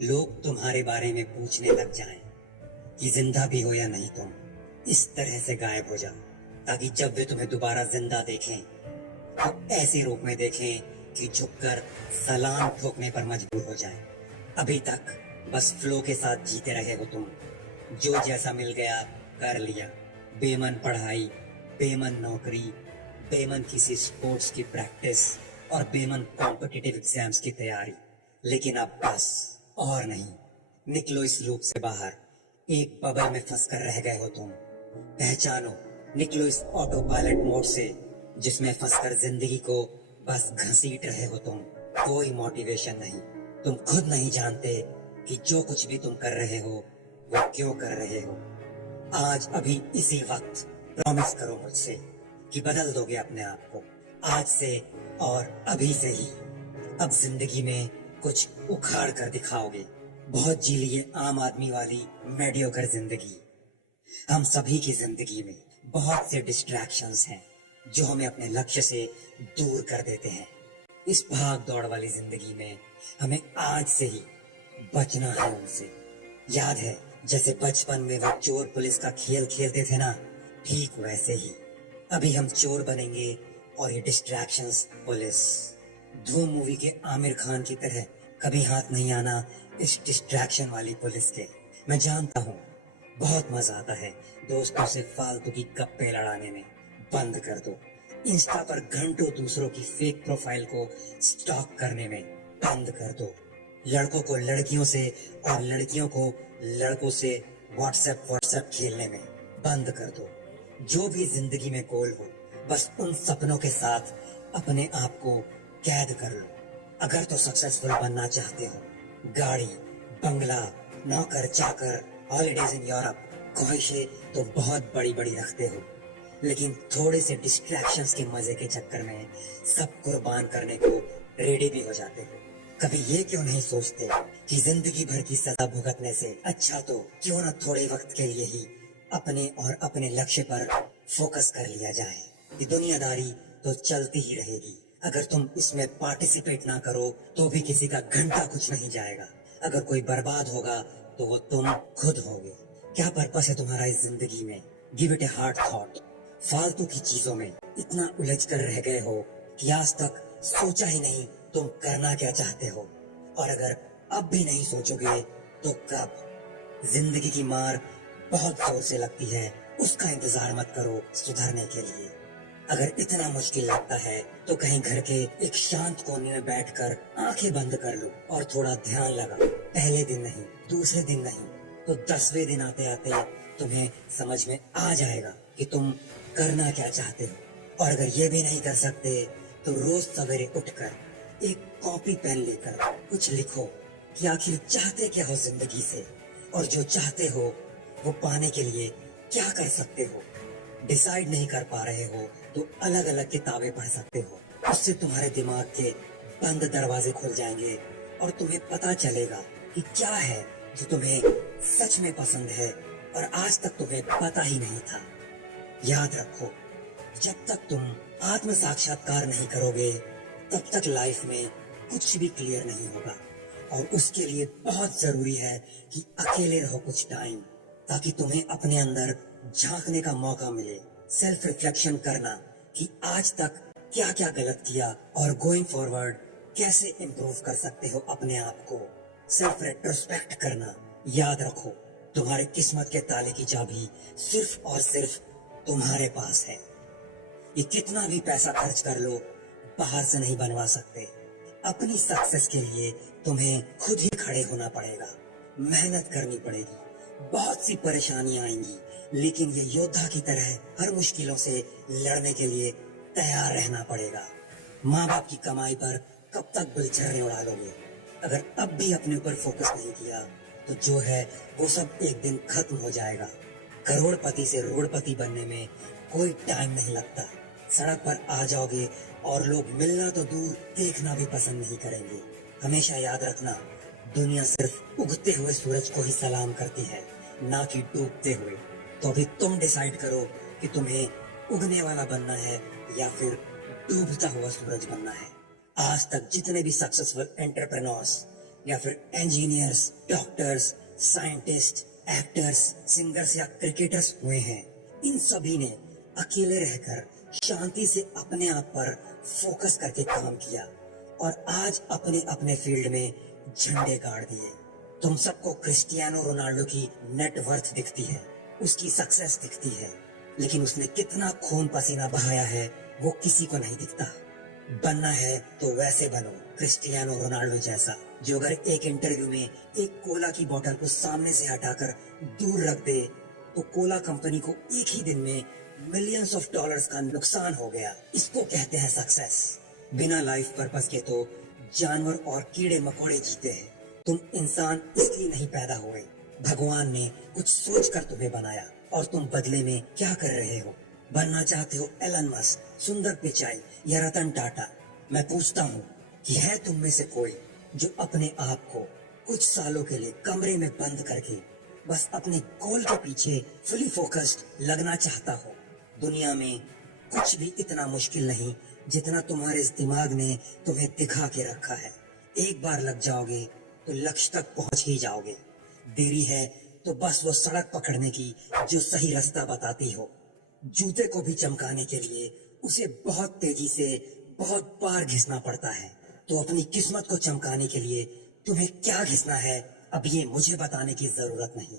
लोग तुम्हारे बारे में पूछने लग जाएं कि जिंदा भी हो या नहीं तुम इस तरह से गायब हो जाओ, ताकि जब वे तुम्हें दोबारा जिंदा देखें तो ऐसे रूप में देखें कि झुककर सलाम ठोकने पर मजबूर हो जाएं। अभी तक बस फ्लो के साथ जीते रहे हो तुम, जो जैसा मिल गया कर लिया। बेमन पढ़ाई, बेमन नौकरी, बेमन किसी स्पोर्ट्स की प्रैक्टिस और बेमन कॉम्पिटिटिव एग्जाम्स की तैयारी। लेकिन अब बस और नहीं, निकलो इस लूप से बाहर। एक बबल में फंसकर रह गए हो तुम। पहचानो, निकलो इस ऑटो पायलट मोड से जिसमें फंसकर जिंदगी को बस घसीट रहे हो तुम। कोई मोटिवेशन नहीं, तुम खुद नहीं जानते कि जो कुछ भी तुम कर रहे हो वो क्यों कर रहे हो। आज अभी इसी वक्त प्रॉमिस करो मुझसे कि बदल दोगे अपने आप को, आज से और अभी से ही। अब जिंदगी में कुछ उखाड़ कर दिखाओगे। बहुत जी लिए आम आदमी वाली मेडियोकर जिंदगी। हम सभी की जिंदगी में बहुत से डिस्ट्रैक्शंस हैं जो हमें अपने लक्ष्य से दूर कर देते हैं। इस भाग दौड़ वाली जिंदगी में हमें आज से ही बचना है उनसे। याद है जैसे बचपन में वो चोर पुलिस का खेल खेलते थे ना, ठीक वैसे ही अभी हम चोर बनेंगे और ये डिस्ट्रैक्शंस पुलिस। धूम मूवी के आमिर खान की तरह कभी हाथ नहीं आना इस डिस्ट्रैक्शन वाली पुलिस के। मैं जानता हूँ बहुत मजा आता है दोस्तों से फालतू की गप्पे लड़ाने में। बंद कर दो इंस्टा पर घंटों दूसरों की फेक प्रोफाइल को स्टॉक करने में। बंद कर दो लड़कों को लड़कियों से और लड़कियों को लड़कों से व्हाट्सएप खेलने में। बंद कर दो जो भी जिंदगी में गोल हो, बस उन सपनों के साथ अपने आप को कैद कर लो। अगर तो सक्सेसफुल बनना चाहते हो, गाड़ी, बंगला, नौकर चाकर, हॉलीडेज इन यूरोप, ख्वाहिशें तो बहुत बड़ी बड़ी रखते हो, लेकिन थोड़े से डिस्ट्रैक्शंस के मजे के चक्कर में सब कुर्बान करने को रेडी भी हो जाते हो। कभी ये क्यों नहीं सोचते कि जिंदगी भर की सजा भुगतने से अच्छा तो क्यों न थोड़े वक्त के लिए ही अपने और अपने लक्ष्य पर फोकस कर लिया जाए। ये दुनियादारी तो चलती ही रहेगी। अगर तुम इसमें पार्टिसिपेट ना करो तो भी किसी का घंटा कुछ नहीं जाएगा। अगर कोई बर्बाद होगा तो वो तुम खुद होगे। क्या पर्पस है तुम्हारा इस जिंदगी में? Give it a hard thought. फालतू की चीजों में इतना उलझ कर रह गए हो कि आज तक सोचा ही नहीं तुम करना क्या चाहते हो। और अगर अब भी नहीं सोचोगे तो कब? जिंदगी की मार बहुत जोर से लगती है, उसका इंतजार मत करो सुधरने के लिए। अगर इतना मुश्किल लगता है तो कहीं घर के एक शांत कोने में बैठकर आंखें बंद कर लो और थोड़ा ध्यान लगाओ। पहले दिन नहीं, दूसरे दिन नहीं, तो 10वें दिन आते आते तुम्हें समझ में आ जाएगा कि तुम करना क्या चाहते हो। और अगर ये भी नहीं कर सकते तो रोज सवेरे उठकर एक कॉपी पेन लेकर कुछ लिखो कि आखिर चाहते क्या हो जिंदगी से, और जो चाहते हो वो पाने के लिए क्या कर सकते हो। डिसाइड नहीं कर पा रहे हो तो अलग अलग किताबें पढ़ सकते हो। उससे तुम्हारे दिमाग के बंद दरवाजे खुल जाएंगे और तुम्हें पता चलेगा कि क्या है जो तुम्हें सच में पसंद है और आज तक तुम्हें पता ही नहीं था। याद रखो, जब तक तुम आत्म साक्षात्कार नहीं करोगे तब तक लाइफ में कुछ भी क्लियर नहीं होगा। और उसके लिए बहुत जरूरी है कि अकेले रहो कुछ टाइम, ताकि तुम्हें अपने अंदर झांकने का मौका मिले। सेल्फ रिफ्लेक्शन करना कि आज तक क्या क्या गलत किया और गोइंग फॉरवर्ड कैसे इम्प्रूव कर सकते हो अपने आप को। सेल्फ रेट्रोस्पेक्ट करना। याद रखो, तुम्हारे किस्मत के ताले की चाबी सिर्फ और सिर्फ तुम्हारे पास है। ये कितना भी पैसा खर्च कर लो, बाहर से नहीं बनवा सकते। अपनी सक्सेस के लिए तुम्हें खुद ही खड़े होना पड़ेगा, मेहनत करनी पड़ेगी। बहुत सी परेशानियां आएंगी, लेकिन ये योद्धा की तरह हर मुश्किलों से लड़ने के लिए तैयार रहना पड़ेगा। माँ बाप की कमाई पर कब तक गुलछर्रे उड़ा लोगे? अगर अब भी अपने ऊपर फोकस नहीं किया तो जो है वो सब एक दिन खत्म हो जाएगा। करोड़पति से रोड़पति बनने में कोई टाइम नहीं लगता। सड़क पर आ जाओगे और लोग मिलना तो दूर देखना भी पसंद नहीं करेंगे। हमेशा याद रखना, दुनिया सिर्फ उगते हुए सूरज को ही सलाम करती है, ना कि डूबते हुए। तो अभी तुम डिसाइड करो कि तुम्हें उगने वाला बनना है या फिर डूबता हुआ सूरज बनना है। आज तक जितने भी सक्सेसफुल एंटरप्रेन्योर्स या फिर engineers, doctors, scientist, actors, singers या क्रिकेटर्स हुए हैं, इन सभी ने अकेले रहकर शांति से अपने आप पर फोकस करके काम किया और आज अपने अपने फील्ड में झंडे गाड़ दिए। तुम सबको क्रिस्टियानो रोनाल्डो की नेटवर्थ दिखती है, उसकी सक्सेस दिखती है, लेकिन उसने कितना खून पसीना बहाया है वो किसी को नहीं दिखता। बनना है तो वैसे बनो, क्रिस्टियानो रोनाल्डो जैसा, जो अगर एक इंटरव्यू में एक कोला की बोतल को सामने से हटाकर दूर रख दे तो कोला कंपनी को एक ही दिन में मिलियंस ऑफ डॉलर्स का नुकसान हो गया। इसको कहते हैं सक्सेस। बिना लाइफ पर्पस के तो जानवर और कीड़े मकोड़े जीते हैं। तुम इंसान इसलिए नहीं पैदा हुए, भगवान ने कुछ सोच कर तुम्हें बनाया और तुम बदले में क्या कर रहे हो? बनना चाहते हो एलन मस्क, सुंदर पिचाई या रतन टाटा? मैं पूछता हूँ कि है तुम में से कोई जो अपने आप को कुछ सालों के लिए कमरे में बंद करके बस अपने गोल के पीछे फुली फोकस्ड लगना चाहता हो? दुनिया में कुछ भी इतना मुश्किल नहीं जितना तुम्हारे इस दिमाग ने तुम्हें दिखा के रखा है। एक बार लग जाओगे तो लक्ष्य तक पहुंच ही जाओगे। देरी है तो बस वो सड़क पकड़ने की जो सही रास्ता बताती हो। जूते को भी चमकाने के लिए उसे बहुत तेजी से बहुत बार घिसना पड़ता है। तो अपनी किस्मत को चमकाने के लिए तुम्हें क्या घिसना है अब ये मुझे बताने की जरूरत नहीं।